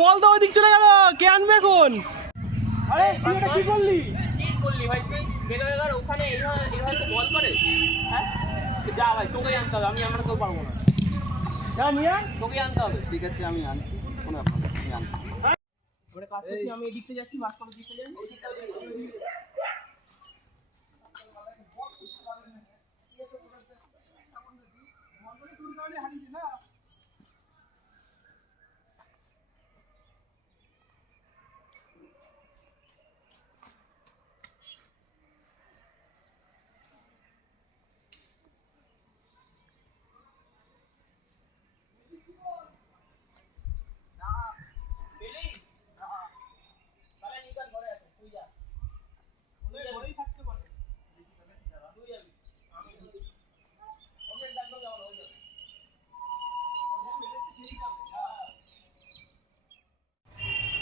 বল তো ওইদিক চলে গেল, কে আনবে এখন? আরে তুই এটা কি করলি? কি করলি ভাই তুই? বেরোয় ওখানে এইভাবে তো বল করে। হ্যাঁ যা ভাই, তোকেই আনতে হবে, আমি আমরা কেউ পারবো না। যা নিয়ে আয়। তোকেই আনতে হবে। ঠিক আছে আমি আনছি, কোনো ব্যাপার না, আমি আনছি। ওরে কাজ করছি, আমি এদিকতে যাচ্ছি, বাস করে দিতে যাই।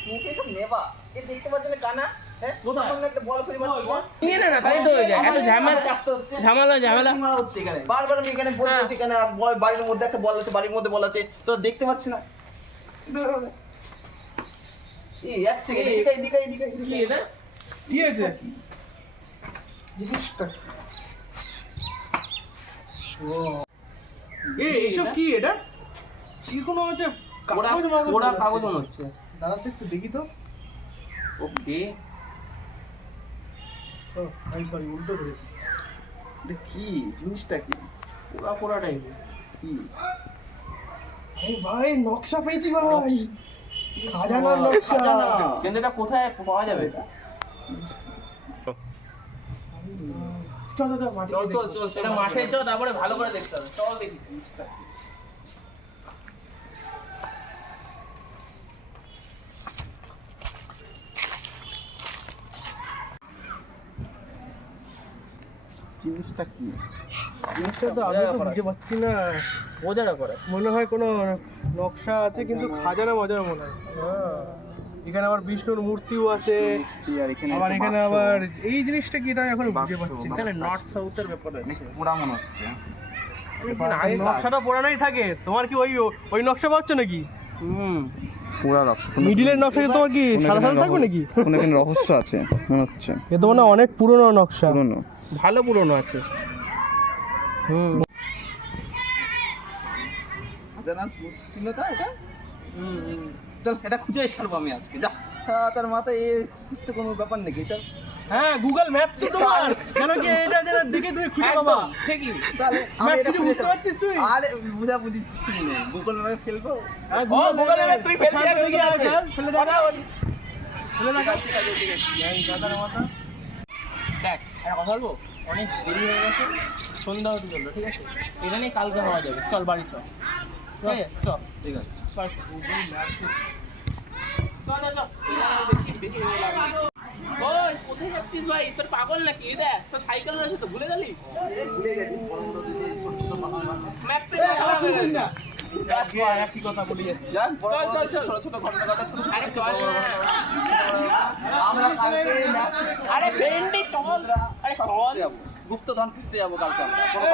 মুখে সব নেবা, এ দেখতে পাচ্ছেন কানা? হ্যাঁ কোথায় একটা বল ফেলে মারছে। নিয়ে নে না, তাই তো হয়ে যায়। এত ঝামেলা হচ্ছে এখানে। বারবার আমি এখানে বলছি এখানে বাড়ির মধ্যে একটা বল আছে, বাড়ির মধ্যে বল আছে, তোরা দেখতে পাচ্ছিস না? এই এক সেকেন্ড, এদিকে কি এটা? কি হয়েছে? জিনিসটা এইসব কি এটা? কি কোনো হচ্ছে ওরা কাগজ মনে হচ্ছে। দাঁড়াতে একটু দেখি তো। ওকে, আমি সরি, উল্টো ধরেছি। এটা কি জিনিসটা? কি পোড়া টাইপের। কি এই ভাই নকশা পেয়েছি ভাই, খাজানার নকশা। কিন্তু এটা কোথায় পাওয়া যাবে? এটা চল মাঠে চল এটা মাঠে চল, তারপরে ভালো করে দেখতে হবে। চল দেখি জিনিসটা। জিনিসটা কি? জিনিসটা তো আমি তো বুঝতে পারছি না। বোঝাটা করে মনে হয় কোনো নকশা আছে, কিন্তু খাজানা মজার মনে হয়। এখানে আবার বিষ্ণুর মূর্তিও আছে, আবার এখানে আবার এই জিনিসটা কি, এটা এখন বুঝতে পারছি না। এখানে নর্থ সাউথের ব্যাপার আছে। পুরা মনে হচ্ছে নকশাটা পোড়ানোই থাকে। তোমার কি ওই নকশা পাচ্ছ নাকি? পুরা রহস্য, মিডিলের নকশা কি তোমার কি সাদা সাদা থাকবে নাকি? কোনো এখানে রহস্য আছে মনে হচ্ছে। এ তো মানে অনেক পুরনো নকশা, পুরনো, ভালো পুরনো আছে। জানার ছিল তো এটা। চল এটা খুঁজেই ছাড়বো আমি আজকে। যা তার মাথায় এ খুঁজতে কোনো ব্যাপার নাকি? চল। হ্যাঁ, গুগল ম্যাপ তো তোমার, কেন কি এটা যেন দেখে তুমি খুঁজে পাবা। ঠিকই, তাহলে আমি ম্যাপ এটা কিছু খুঁজে বুঝতে পারছিস তুই? আরে বুঝা বুঝিস নেই, গুগল ম্যাপে ফেলবো। হ্যাঁ, গুগল ম্যাপে তুই ফেল ফেলে দিবি। চল, ফেলে দেখা ফেলে দেখা। ঠিক আছে দাদার মাথা। দেখ একটা কথা বলবো, অনেক দেরি হয়ে গেছে, সন্ধ্যা হতে চললো, ঠিক আছে? এটা নিয়ে কালকে হওয়া যাবে। চল বাড়ি চল। ঠিক আছে চল। ঠিক আছে ওই কোথায় যাচ্ছিস ভাই? তোর পাগল নাকি? দেখ তোর সাইকেল রয়েছে তো, ভুলে গেলি? ভুলে গেছি, ম্যাপ পেয়ে একই কথা বলি যাচ্ছি। ছোট ছোট ঘটনা আরে চল আমরা কালকে আরে ফ্রেন্ডে চল, আরে চল গুপ্তধন খুঁজতে যাবো কালকে আমরা। কোনো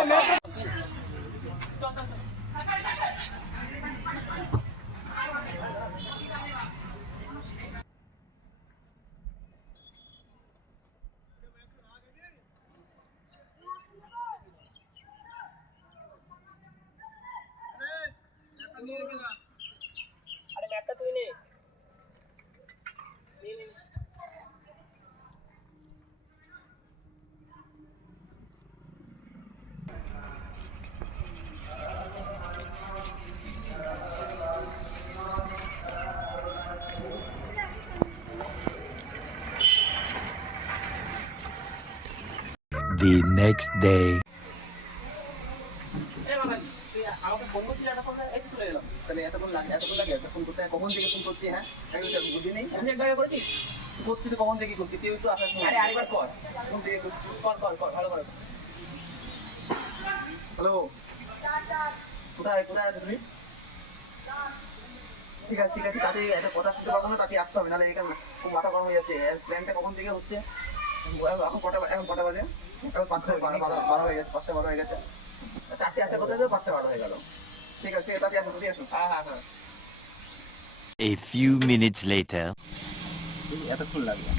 কথা হবে না। আরে ম্যাপটা তুই নে। The next day. আমাকে ফোন করছিস এতক্ষণ, এই তো চলে এলাম। তাহলে এতক্ষণ লাগে ফোন করতে? কখন থেকে ফোন করছি? হ্যাঁ বুঝি নেই। আমি এক জায়গায় করেছিস করছি তো, কখন থেকে করছি? তুই তো আসার সময়। আরে আরেকবার কর, ফোন থেকে করছি। কর ভালো করে। হ্যালো, কোথায় আছো তুমি? ঠিক আছে তাতে একটা কথা শুনতে পারবো না, তাতে আসতে হবে, নাহলে এখানে খুব মাথা গরম হয়ে যাচ্ছে। প্ল্যানটা কখন থেকে হচ্ছে? এখন কটা বাজে? এখন 5:12 হয়ে গেছে। 5:12 হয়ে গেছে। 4টে আসার কথা, 5:12 হয়ে গেল। ঠিক আছে তাতে আসো। হ্যাঁ A few minutes later. এতক্ষণ লাগবে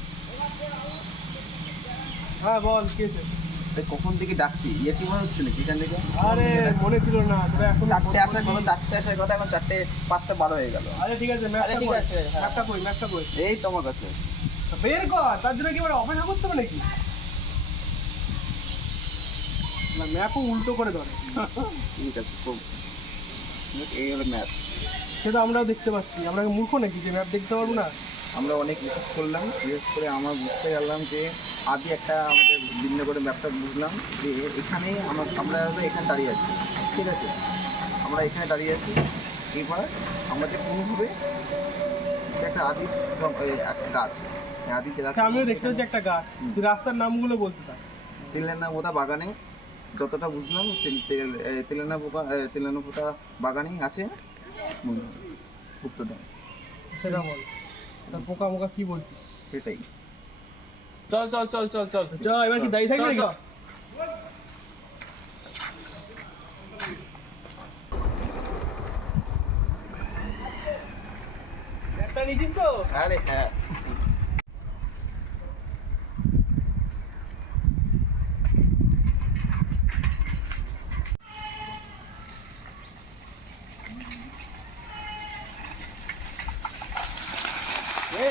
হ্যাঁ বল কি হয়েছে? তাই কখন থেকে ডাকছি ইয়ে কি মনে হচ্ছে নাকি এখান থেকে আরে মনে ছিল না তোরা এখন 4টে আসার কথা এখন 4:05 হয়ে গেল আরে ঠিক আছে ম্যাপটা ঠিক কই আছে, হ্যাঁ। ম্যাপটা কই এই তোমার কাছে বের কর তার জন্য কি এবার অপেক্ষা করতে হবে নাকি না ম্যাপও উল্টো করে ধরে ঠিক আছে খুব এই হলো ম্যাপ সেটা আমরাও দেখতে পাচ্ছি আমরা কি মূর্খ নাকি যে ম্যাপ দেখতে পারবো না আমরা অনেক রিসার্চ করলাম রিসার্চ করে আমরা বুঝতে পারলাম যে আদি একটা আমাদের ভিন্ন করে ম্যাপটা বুঝলাম যে এখানে আমরা এখানে দাঁড়িয়ে আছি ঠিক আছে আমরা এখানে দাঁড়িয়ে আছি এবার আমাদের কোনোভাবে একটা আদি একটা গাছ আদি গাছ আচ্ছা, আমিও দেখতে পাচ্ছি একটা গাছ তুই রাস্তার নামগুলো বলতে থাক তেলেনা পোতা বাগানে যতটা বুঝলাম তেলেনা পোতা বাগানেই আছে গুপ্তধন সেটা বল তা পোকা মোকা কি বলছিস সেটাই চল এবার কি দাঁড়িয়ে থাকবি নাকি একটা নিছিস তো আরে হ্যাঁ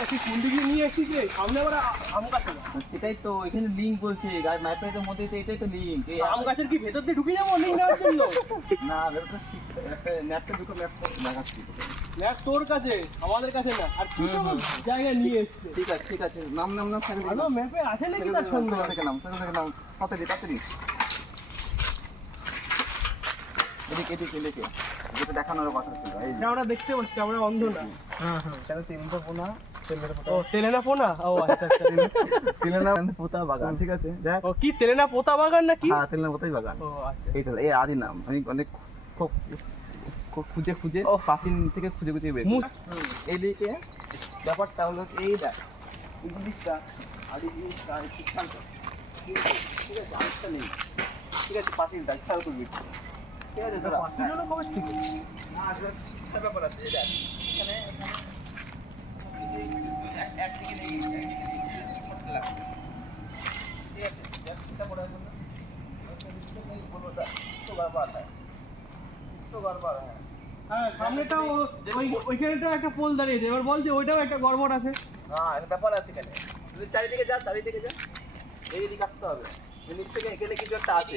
তুই কোন দিকে নিয়ে এসেছিস রে সামনে আবার আম গাছ না সেটাই তো এখানে লিঙ্ক বলছে ম্যাপের মধ্যে তো এটাই তো লিঙ্ক আম গাছের কি ভেতর দিয়ে ঢুকে যাবো লিঙ্ক নেওয়ার জন্য না একটা ম্যাপটা দুটো ম্যাপ দেখাচ্ছি ম্যাপ তোর কাছে আমাদের কাছে না আর তুই তো জায়গায় নিয়ে এসছিস ঠিক আছে নাম আরো ম্যাপে আছে নাকি তার সঙ্গে থেকে নাম তাড়াতাড়ি এদিকে যেটা দেখানোর কথা ছিল এই যে আমরা দেখতে পাচ্ছি আমরা অন্ধ না কেন তিনটা পোনা ও তেলেনা পোনা ও আচ্ছা তেলেনা পোতা বাগান ঠিক আছে দেখ ও কি তেলেনা পোতা বাগান নাকি হ্যাঁ তেলেনা পোতাই বাগান ও আচ্ছা এইটা এই আদি নাম আমি অনেক খুব খুঁজে প্রাচীন থেকে খুঁজে বের এইদিকে ব্যাপারটা হলো এই দেখ এই জিনিসটা আদি জিনিসটা একটু খেয়াল কর ঠিক আছে আরেকটা নেই ঠিক আছে প্রাচীনটা খেয়াল করবি ঠিক আছে তোরা পাঁচিল কবে থেকে না আসলে ব্যাপার আছে এই দেখ এখানে একদিকে নেই ঠিক আছে চিন্তা করার জন্য তো বারবার হ্যাঁ সামনেটাও ওইখানেটা একটা পোল দাঁড়িয়েছে এবার বল যে ওইটাও একটা গড়বড় আছে হ্যাঁ এটা ব্যাপার আছে এখানে তুই চারিদিকে যা এইদিকে আসতে হবে ওই নিচ থেকে এখানে কিছু একটা আছে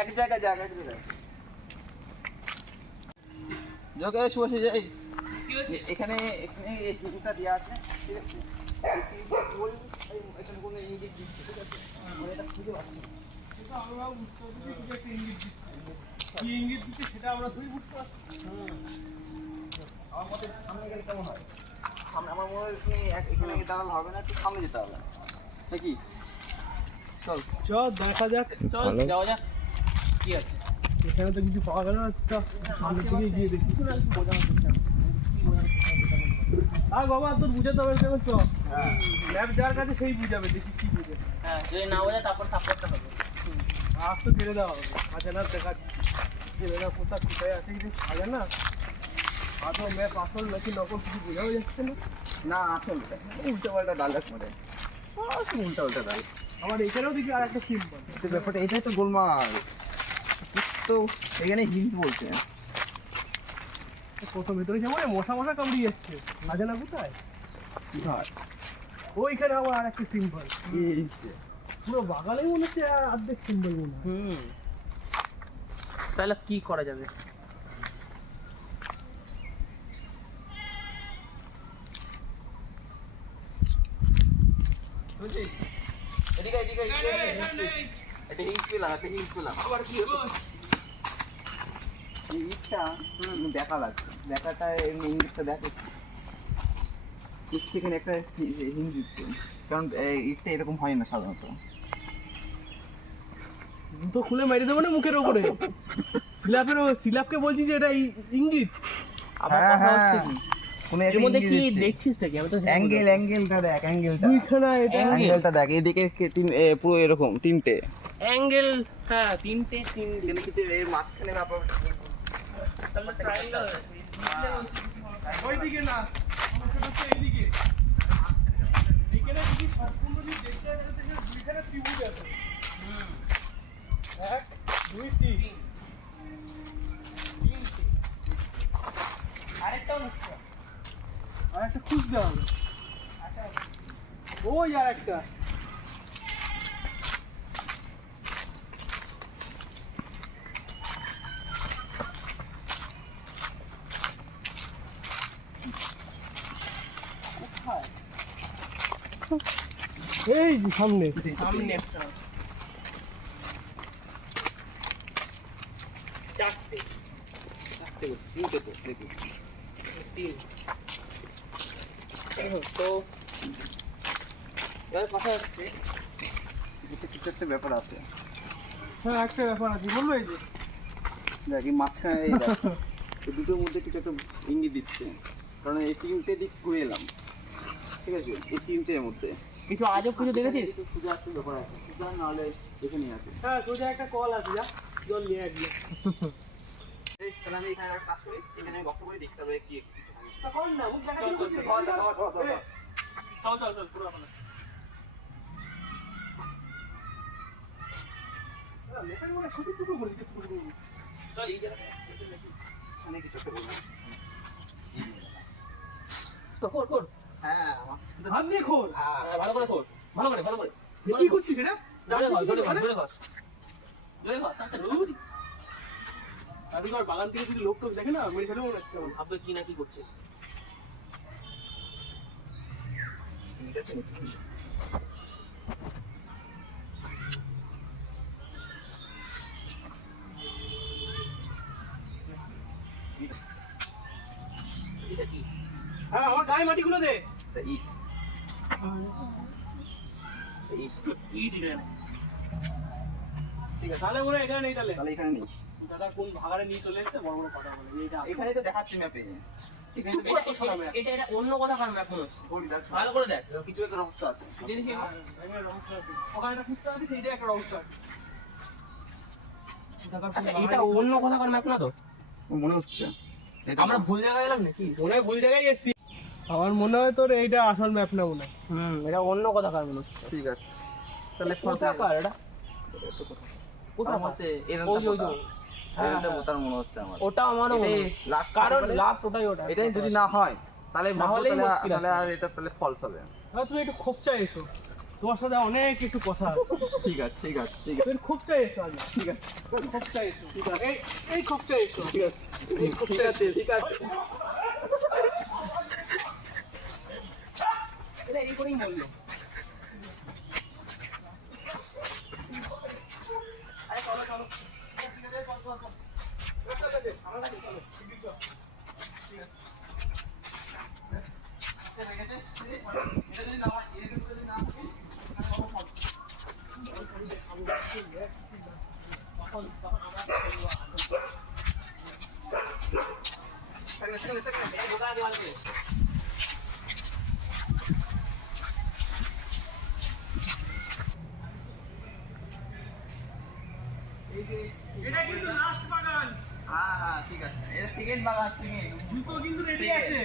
এক জায়গায় যোগে শুয়ে যাই এখানে এই জিনিসটা দেওয়া আছে ঠিক আছে এখানে কোনো ইঙ্গিত দিচ্ছে ঠিক আছে মানে এটা খুঁজে পাচ্ছি না। কিন্তু আমরাও বুঝতে পারছি যে কিছু একটা ইঙ্গিত দিচ্ছে কি ইঙ্গিত দিচ্ছে সেটা আমরা তুই বুঝতে পারছি আমার মতে সামনে গেলে কেমন হয় সামনে আমার মনে হয় তুমি এখানে দাঁড়ালে হবে না একটু সামনে যেতে হবে নাকি চল দেখা যাক চল যাওয়া যাক কি আছে এখানে তো কিছু পাওয়া গেল না চল সামনের দিকে গিয়ে দেখি আর বাবা তোর বুঝাতে হবে চল ম্যাপ যার কাছে সেই বুঝাবে দেখি কি বুঝে হ্যাঁ যদি না বোঝা তারপর সাপোর্টটা হবে আজ তো ছেড়ে দেওয়া হবে আচ্ছা না দেখা ছেলেরা কোথায় আছে কিছু খাবে না আদৌ ম্যাপ আসল নাকি নকল কিছু বোঝাও যাচ্ছে না না আসলে উল্টো পাল্টা ডাল মানে উল্টা ডাল আমার এখানেও দেখি আর একটা সিম্বল তো ব্যাপারটা এটাই তো গোলমাল তো এখানে হিন্ট বলছে কত ভেতরে যাবো রে মশা কামড়িয়ে যাচ্ছে আগে না কোথায় ওইখানে আবার আর একটা সিম্বল পুরো বাগানে মনে হচ্ছে আর অর্ধেক সিম্বল মনে হয় তাহলে কি করা যাবে বুঝছিস এদিকে এটা হিন্ট পেলাম আবার কি হলো এই ইটটা দেখা লাগছে দেখাটা ইংলিশটা দেখে সেখানে একটা হিন্ট দিচ্ছে কারণ ইটটা এরকম হয় না সাধারণত জুতো খুলে মেরে দেবো না মুখের ওপরে সিলাপকে বলছি যে এটা ইঙ্গিত আবার কথা হচ্ছে কি কোনো এর মধ্যে কি দেখছিস নাকি আমি তো অ্যাঙ্গেলটা দেখ দুইখানা এটা অ্যাঙ্গেলটা দেখ এদিকে পুরো এরকম তিনটে অ্যাঙ্গেল হ্যাঁ তিনটে এখানে কিছু এর মাঝখানে ব্যাপার তাহলে ট্রায়াঙ্গেল ওইদিকে না, সমস্যাটা হচ্ছে এইদিকে। এইখানে যদি সম্পূর্ণ যদি দেখতে হয় তাহলে দেখবে দুইখানে ত্রিভুজ আছে। 1 2 3 আরেকটাও নকশা। আর একটা খুঁজতে হবে। ওই আর একটা। এই যে সামনে। সামনে একটা। চারটে। তিনটে তো দেখি। তিন। এই হলো, তো এবার কথা হচ্ছে কিছু একটা ব্যাপার আছে। হ্যাঁ একটা ব্যাপার আছে, বলবো এই যে দেখ এই মাঝখানে এই দেখ, এই দুটোর মধ্যে কিছু একটা ইঙ্গিত দিচ্ছে, কারণ এই তিনটে দিক ঘুরে এলাম, ঠিক আছে, এই তিনটের মধ্যে কিছু আজব কিছু দেখেছিস? কিছু পূজা একটা ব্যাপার আছে, পূজা নাহলে এখানেই আছে। হ্যাঁ তোদের একটা কল আছে, যা জল নিয়ে আসবি। এই তাহলে আমি এখানে একটা কাজ করি, এখানে আমি বক্তব্য দেখতে হবে কি তখন না মুখ দেখা চল, চল, চল। চল চল চল পুরো আপনার। মেশার মনে শুধু টুকু করে দিতে পুরো। চল এই জায়গায়। এখানে কিছু একটা বললাম। তো খোর খোর। হ্যাঁ হাত দিয়ে খোল। হ্যাঁ হ্যাঁ, ভালো করে খোর। ভালো করে ভালো করে। কি করছিস এটা? জোরে খর জোরে খর জোরে খর। জোরে খর তাতে জোরে। আদিবার বাগান থেকে যদি লোক টোক দেখে না মেরে ফেলে মনে হচ্ছে আমার। ভাববে কি না কি করছে। এটা কি? হ্যাঁ আমার গায়ে মাটিগুলো দে। ইট ইট দিলেন। ঠিক আছে, তাহলে মনে হয় এখানে নেই তাহলে। তাহলে এখানে নেই, দাদা কোন ভাগাড়ে নিয়ে চলে এসেছে বড় বড় কথা বলে এইটা। এখানে তো দেখাচ্ছে ম্যাপে। এখানে তো এটা এটা এটা অন্য কথা কারণ এখন হচ্ছে। ভালো করে দেখ। কিছু একটা রহস্য আছে। দেখি কি ওখানে একটা খুঁজতে হবে, সেইটা একটা রহস্য আছে। দাদার আচ্ছা এটা অন্য কথা কারণ এখন না তো। মনে হচ্ছে আমরা ভুল জায়গায় এলাম নাকি? মনে হয় ভুল জায়গায় এসেছি। আমার মনে হয় তোর এইটা আসল ম্যাপ না মনে হয়। এটা অন্য কথা কারণ মনে হচ্ছে। ঠিক আছে, তাহলে কোথাকার এটা? কোথাকার? হচ্ছে ওই ওই ওই। হ্যাঁ, এটা বোতার মনে হচ্ছে আমার। ওটা আমারও মনে হয়। লাস্ট কারণ লাস্ট ওটাই ওটা। এটাই যদি না হয় তাহলে না ভাববো হলেই তাহলে মুশকিল আছে। তাহলে আর এটা তাহলে ফলস হবে। হ্যাঁ তুমি একটু খোপচা এসো, তোমার সাথে অনেক একটু কথা আছে। ঠিক আছে ঠিক আছে ঠিক আছে তুমি খোপচা এসো আগে। ঠিক আছে খোপচা এসো। ঠিক আছে এই খোপচা এসো। ঠিক আছে এই খোপচা আছে। ঠিক আছে। এটা এই করেই বললো। আরে চলো চলো। এটা কিন্তু লাস্ট বাগান। হ্যাঁ হ্যাঁ ঠিক আছে, এটা সেকেন্ড বাগান তুমি জুতো কিন্তু রেডি আছে।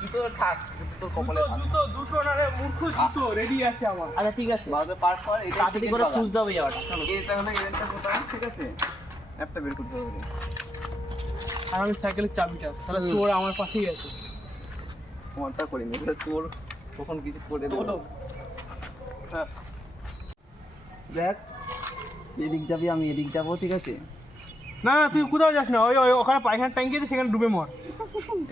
জুতো থাক, জুতো কপালে থাক। দুটো না রে মূর্খ জুতো রেডি আছে আমার। আচ্ছা ঠিক আছে। ভারতে পার পর এটা তাড়াতাড়ি করে খুঁজতে হবে যাওয়াটা। চলো। এটা হলো ইভেন্টটা কোথায়, ঠিক আছে, অ্যাপটা বের করতে হবে। আর আমি সাইকেলের চাবিটা তাহলে চোর আমার পাশেই আছে। তোমারটা করিনি, এটা তোর কখন কিছু করে দেবো। হ্যাঁ দেখ এদিক যাবি, আমি এদিক যাবো, ঠিক আছে। না না তুই কোথাও যাস না, ওই ওই ওখানে পায়খানার ট্যাঙ্কি আছে সেখানে ডুবে মর।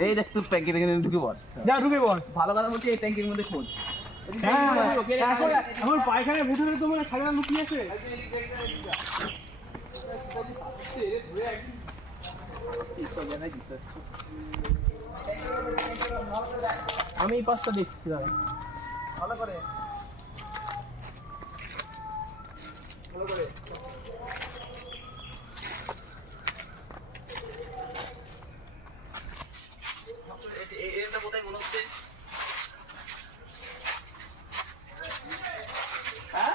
এই দেখ তুই ট্যাঙ্কির এখানে ঢুকে পড়। যা ডুবে মর। ভালো কথা বলছি, এই ট্যাঙ্কির মধ্যে খোঁজ। হ্যাঁ এখন পায়খানার ভেতরে তোমার খাজনা লুকিয়ে আছে। আমি এই পাশটা দেখছি দাদা। ভালো করে ভালো করে এটা কোথায় মনে হচ্ছে? হ্যাঁ?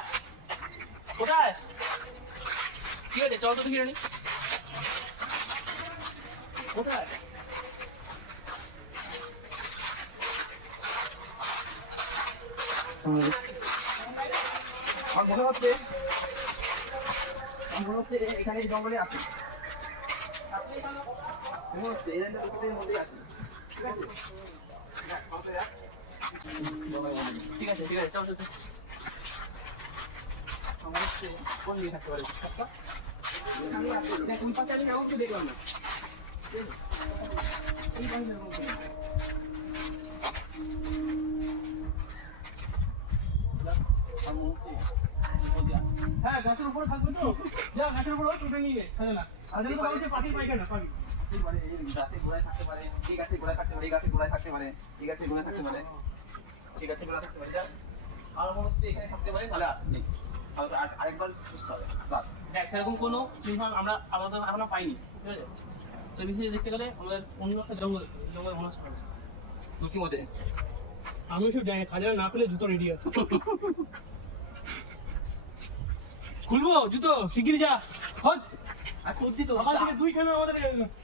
কোথায়? ঠিক আছে চল তো দেখি রানি। কোথায়? আমার মনে হচ্ছে এখানে এই জঙ্গলে আছে মনে হচ্ছে এই লাইনটা প্রকৃতির মধ্যেই আছে ঠিক আছে ঠিক আছে চল চল চল। আমার হচ্ছে কোন দিকে থাকতে পারে এখানে আছে কোন পাশে আছে কেমন দেখলাম না এই পাশে হ্যাঁ গাছের উপরে থাকবে তো যা গাছের উপরে উঠে নিয়ে তাহলে না আর যেন তো পাখি পাইখানা পাখি গাছে গোড়ায় থাকতে পারে এই গাছে গোড়ায় থাকতে পারে এই গাছে গোড়ায় থাকতে পারে এই গাছে গোড়ায় থাকতে পারে এই গাছে গোড়ায় থাকতে পারে আমার মনে হচ্ছে এখানে থাকতে পারে তাহলে নেই আরেকবার বুঝতে হবে বাস দেখ সেরকম কোনো চিহ্ন আমরা আলাদা এখনো পাইনি ঠিক আছে তো বিশেষ দেখতে গেলে আমাদের অন্য একটা জঙ্গল জঙ্গল মনে হচ্ছে তুই কি মতে আমি সব জানি খাজানা না পেলে জুতো রেডি আছে খুলবো জুতো শিগগিরই যা হট আর খুঁজছি তো সকাল থেকে দুইখানা আমাদের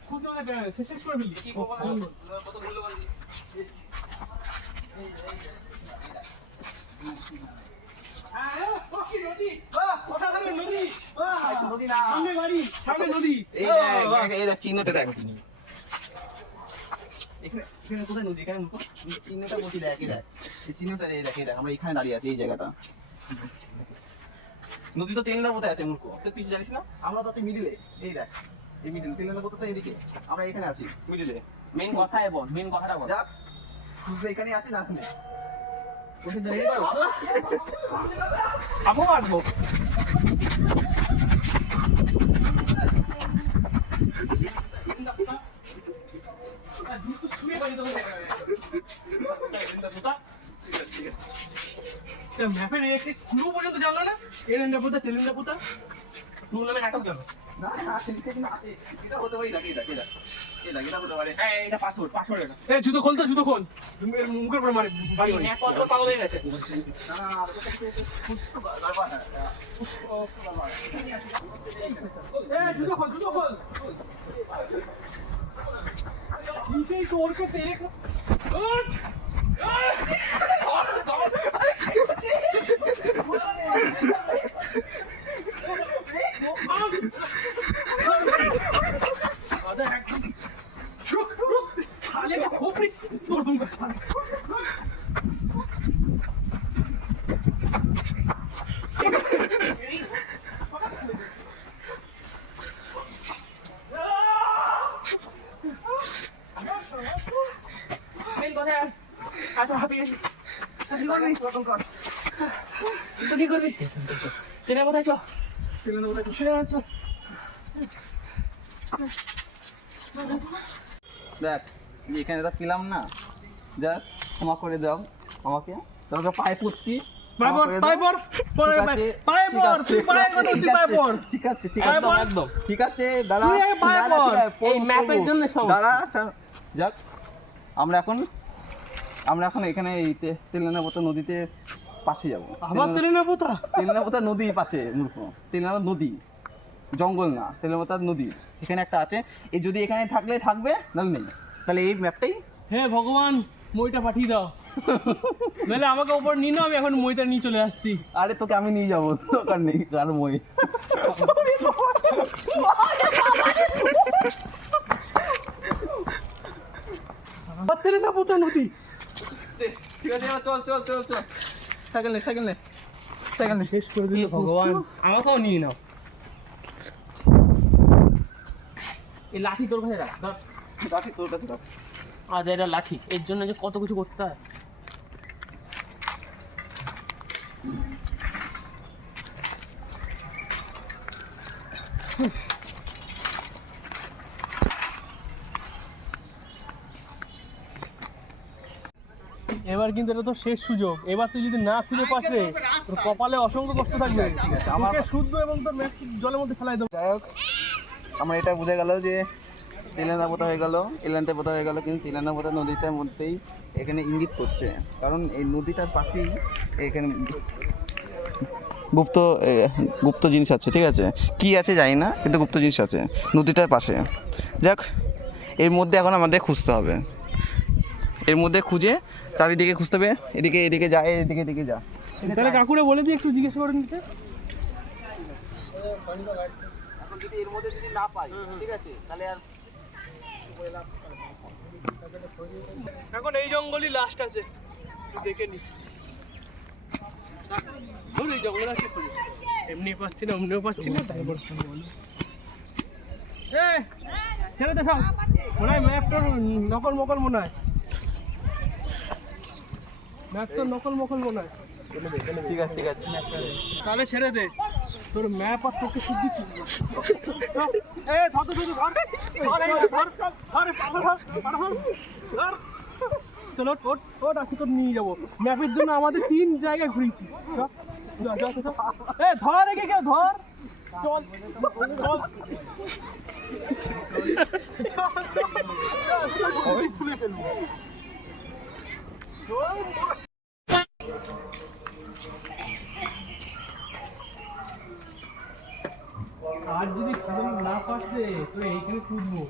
খুঁজতে আমাদের শেষ করে ফেলি কি করবো কত মূল্যবান নদী না সামনে বাড়ি সামনে নদী এই দেখ এই দেখ চিহ্নটা দেখ এখানে এখানে কোথায় নদী এখানে চিহ্নটা বলছি দেখ এই দেখ এই চিহ্নটা এই দেখ আমরা এখানে দাঁড়িয়ে আছি এই জায়গাটা নদী তো তেলেনা কোথায় আছে মূর্খ তুই কিছু জানিস না আমরা তো মিডিলে এই দেখ এই মিডিল তেলেনা কোথায় তো এদিকে আমরা এখানে আছি মিডিলে মেইন কথাই বল মেইন কথাটা বল যাক তুই এখানে আছিস না এখানে বসে দাঁড়িয়ে পারো আপু আসবো ম্যাপের একটি ক্লু পর্যন্ত জানলো না এলেন্ডা পোতা তেলেন্ডা পোতা তোর নামে নাটক কেন না না সেদিকে না এটা হতে পারে এই দেখ এটা হতে পারে এটা পাসওয়ার্ড পাসওয়ার্ড এটা এ জুতো খোল তো জুতো খোল মুখের উপরে মারে বাড়ি বাড়ি এক পত্র পাগল হয়ে গেছে না না আর খুঁজতে বারবার এ জুতো খোল নিচেই তো ওরকে তেরে উঠ খালে তো খোপড়ি তোর দুমকা মেইন কথা আচ্ছা হাঁপিয়ে কি করবি ট্রেনে কোথায় চ দেখ এখানে তো পেলাম না যাক ক্ষমা করে দাও আমাকে তোমাকে পায়ে পড়ছি ঠিক আছে একদম ঠিক আছে দাদা তুই আগে পায়ে পড়। এই ম্যাপের জন্য দাদা যাক আমরা এখন এখানে এই তেলেনা পোতা নদীতে পাশে যাবো আবার তেলেনা পোতা তেলেনা পোতা নদীর পাশে মূর্খ তেলেনা নদী জঙ্গল না তেলেনা পোতা নদী এখানে একটা আছে এই যদি এখানে থাকলে থাকবে নাহলে নেই তাহলে এই ম্যাপটাই হে ভগবান মইটা পাঠিয়ে দাও নাহলে আমাকে উপর নিয়ে নাও আমি এখন মইটা নিয়ে চলে আসছি আরে তোকে আমি নিয়ে যাবো দরকার নেই কার মই আবার তেলেনা পোতা নদী ঠিক আছে চল সাইকেল নে শেষ করে দিল ভগবান আমাকেও নিয়ে নাও এই লাঠি তোর কাছে রাখ ধর লাঠি তোর কাছে রাখ আজ এটা লাঠি এর জন্য যে কত কিছু করতে হয় এবার কিন্তু এটা তো শেষ সুযোগ এবার তুই যদি না খুঁজে পাস রে তোর কপালে অসংখ্য কষ্ট থাকবে আমাকে শুদ্ধ এবং তোর ম্যাচ জলের মধ্যে ফেলাই দেবো যাই হোক আমার এটা বোঝা গেল যে তেলেনা পোতা হয়ে গেল এলান্তে পোতা হয়ে গেল কিন্তু তেলেনা পোতা নদীটার মধ্যেই এখানে ইঙ্গিত করছে কারণ এই নদীটার পাশেই এখানে গুপ্ত জিনিস আছে ঠিক আছে কি আছে জানি না কিন্তু গুপ্ত জিনিস আছে নদীটার পাশে যাক এর মধ্যে এখন আমাদের খুঁজতে হবে এর মধ্যে খুঁজে চারিদিকে খুঁজতে হবে এদিকে যা এদিকে যা তাহলে কাকুরে বলে দিই একটু জিজ্ঞেস করে নিতে। এখন যদি এর মধ্যে যদি না পাই, ঠিক আছে, তাহলে আর এখন এই জঙ্গলই লাস্ট আছে, একটু দেখে নি। ধর এই জঙ্গল আছে, এমনি পাচ্ছি না, অমনিও পাচ্ছি না, তারপর ছেড়ে দেখাও। মনে হয় ম্যাপটার নকল মকল মনে হয়, ম্যাপটার নকল মকল মনে হয়। ঠিক আছে, ঠিক আছে। তাহলে ছেড়ে দে, তোর ম্যাপ আর তোকে শুধু চলো ওট আজকে তোর নিয়ে যাবো। ম্যাপের জন্য আমাদের 3 জায়গায় ঘুরেছি। ধর একে, কেউ ধর, চল চল তুলে ফেলবো। আর যদি খাদানি না পাচ্ছে তো এইখানে খুঁজবো।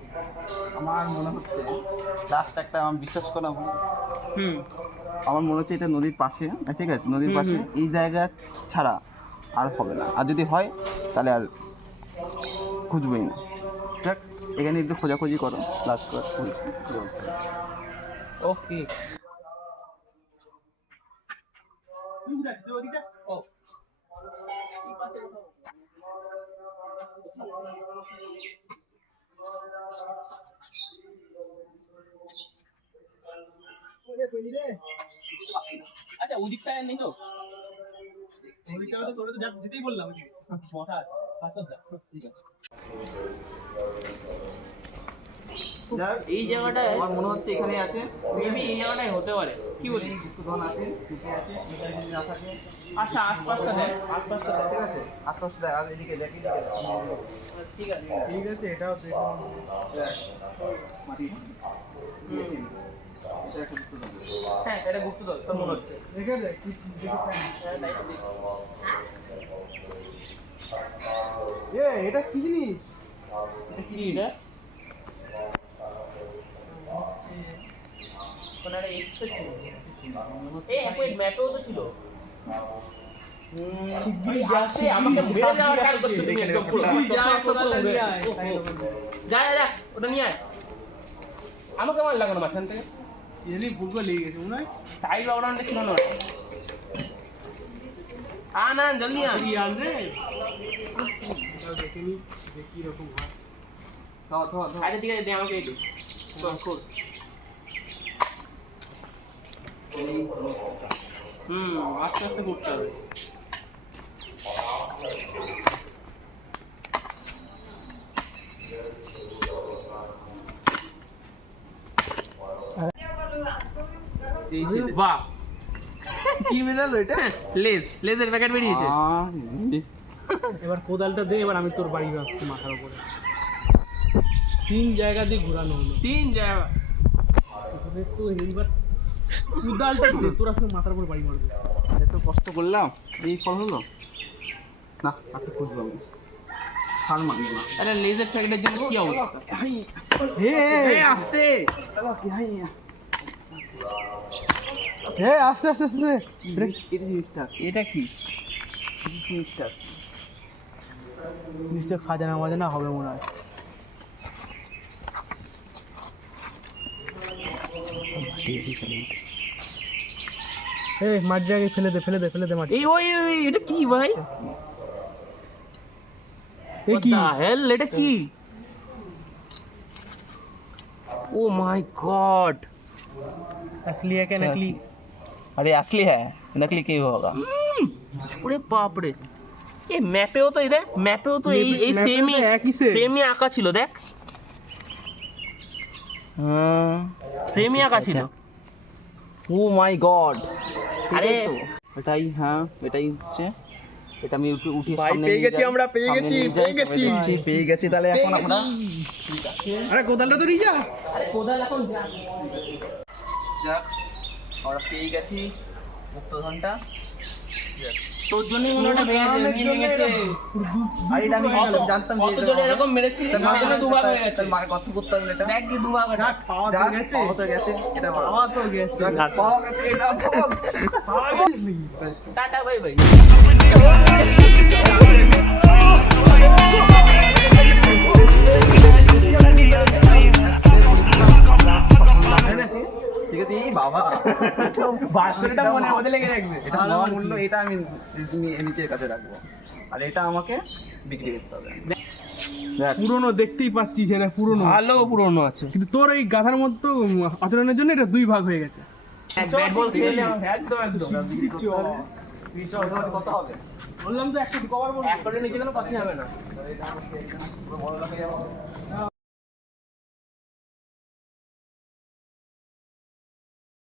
আমার মনে হচ্ছে লাস্ট একটা, আমার বিশ্বাস করা ভুল। আমার মনে হচ্ছে এটা নদীর পাশে, ঠিক আছে, নদীর পাশে এই জায়গা ছাড়া আর হবে না। আর যদি হয় তাহলে আর খুঁজবই না। দেখ এখানে একটু খোঁজাখুঁজি করো, লাস্ট করে ওকে। আচ্ছা, ওদিকটা নেই তো? যেতেই বললাম মাথা আছে, ঠিক আছে। এই জায়গাটায় আমার মনে হচ্ছে এখানে আছে। মেবি এই জায়গাটায় হতে পারে, কি বলি? গুপ্তধন আছে, ঢুকে আছে, এখানে যদি না থাকে। আচ্ছা, আশপাশটা দেখ, আশপাশটা দেখ, ঠিক আছে, আশপাশটা দেখ, আর এদিকে দেখ, এদিকে দেখ। ঠিক আছে। ঠিক আছে, এটাও দেখুন। মাটি এটা একটা গুপ্তধন। হ্যাঁ, এটা গুপ্তধন তো মনে হচ্ছে। দেখে দেখ কি দেখে পাই। হ্যাঁ, তাই তো দেখি। এটা কি জিনিস? কি এটা? ওখানে একটা এক্সট্রা ছিল। এই একই ম্যাপেও তো ছিল। শিগগিরই আসছে, আমাকে মেরে দেওয়ার ট্রাই করছো তুমি একদম পুরো। শিগগিরই যা, একদম পুরো কোদালটা নিয়ে উড়ে। আয়, তাই হবে। যা যা যা, ওটা নিয়ে আয়। আমাকে মার লাগানো মাঝখান থেকে। এলি ভুলকে লেগে গেছে মনে হয়। সাইড বাউন্ডারটা ছিল না। না জলদি আন। কি আনবে? দেখে নি, দেখি রকম হয়। আরে ঠিক আছে, দে আমাকে এই দে। খোল। আস্তে আস্তে করতে হবে। বাহ, কি বেরালো এটা? লেজের প্যাকেট বেরিয়েছে। এবার কোদালটা দে, এবার আমি তোর বাড়ি আসছি মাথার উপরে। 3 জায়গা দিয়ে ঘোরানো হলো। 3 জায়গা। তোদের তো এইবার কোদালটা দে, তোর আসলে মাথার উপরে বাড়ি মারবে। এত কষ্ট করলাম, এই ফল হলো না। আপনি খুঁজবো আমি হার মানবো না। আরে লেজের প্যাকেটের জন্য কি অবস্থা? আস্তে আস্তে আস্তে আস্তে। এটা কি? নিশ্চয় খাজানা মাজানা হবে মনে হয়। মাঠ জায়গায় ফেলে দে মাঠ। এই ওই এটা কি ভাই? এই কি? হেল, এটা কি? ও মাই গॉड, असली है क्या नकली? अरे असली है, नकली क्यों होगा? ওরে বাপ রে। এই ম্যাপেও তো, এই দেখ ম্যাপেও তো এই ম্যাপেও সেমই তো একই same। সেমই আঁকা ছিল, দেখ हाँ, সেমই আঁকা ছিল। ও মাই গড। আরে এটাই, হ্যাঁ এটাই হচ্ছে। এটা আমি উঠে ভাই, সামনে পেয়ে নিয়ে গেছি যাই, আমরা, পেয়ে সামনে গেছি, নিয়ে যাই, পেয়ে গেছি। পেয়ে গেছি। তাহলে এখন আমরা আরে কোদালটা তো নিয়ে যা। আরে কোদাল এখন যা। যাক, আমরা পেয়ে গেছি গুপ্তধনটা। তোর জন্যই মনে হয় ওটা ভেঙে গেছে আর এটা আমি জানতাম যে অত জোরে এরকম মেরেছিলি তার মাঝে না দুবার হয়ে গেছে তার মার কথা করতে হবে না এটা দেখ কি দুবার হয়ে গেছে পাওয়া যা তো গেছে পাওয়া তো গেছে এটা বড়। পাওয়া তো গেছে পাওয়া গেছে এটা পাওয়া গেছে। পাওয়া গেছে নাকি? টাটা বাই বাই ঠিক আছে এই বাবা বাস্কেটটা মনে আমাদের লেগে থাকবে এটা আমার মূল্য এটা আমি নিচের কাছে রাখবো আর এটা আমাকে বিক্রি করতে হবে দেখ পুরনো দেখতেই পাচ্ছিস এটা পুরনো ভালো পুরনো আছে কিন্তু তোর এই গাধার মতো আচরণের জন্য এটা দুই ভাগ হয়ে গেছে ব্যাট বল খেলে একদম একদম বিক্রি করতে হবে কত হবে বললাম তো একটা কভার বল এক করে নিচে কোনো কথা হবে না পুরো বড় রাখা যাবে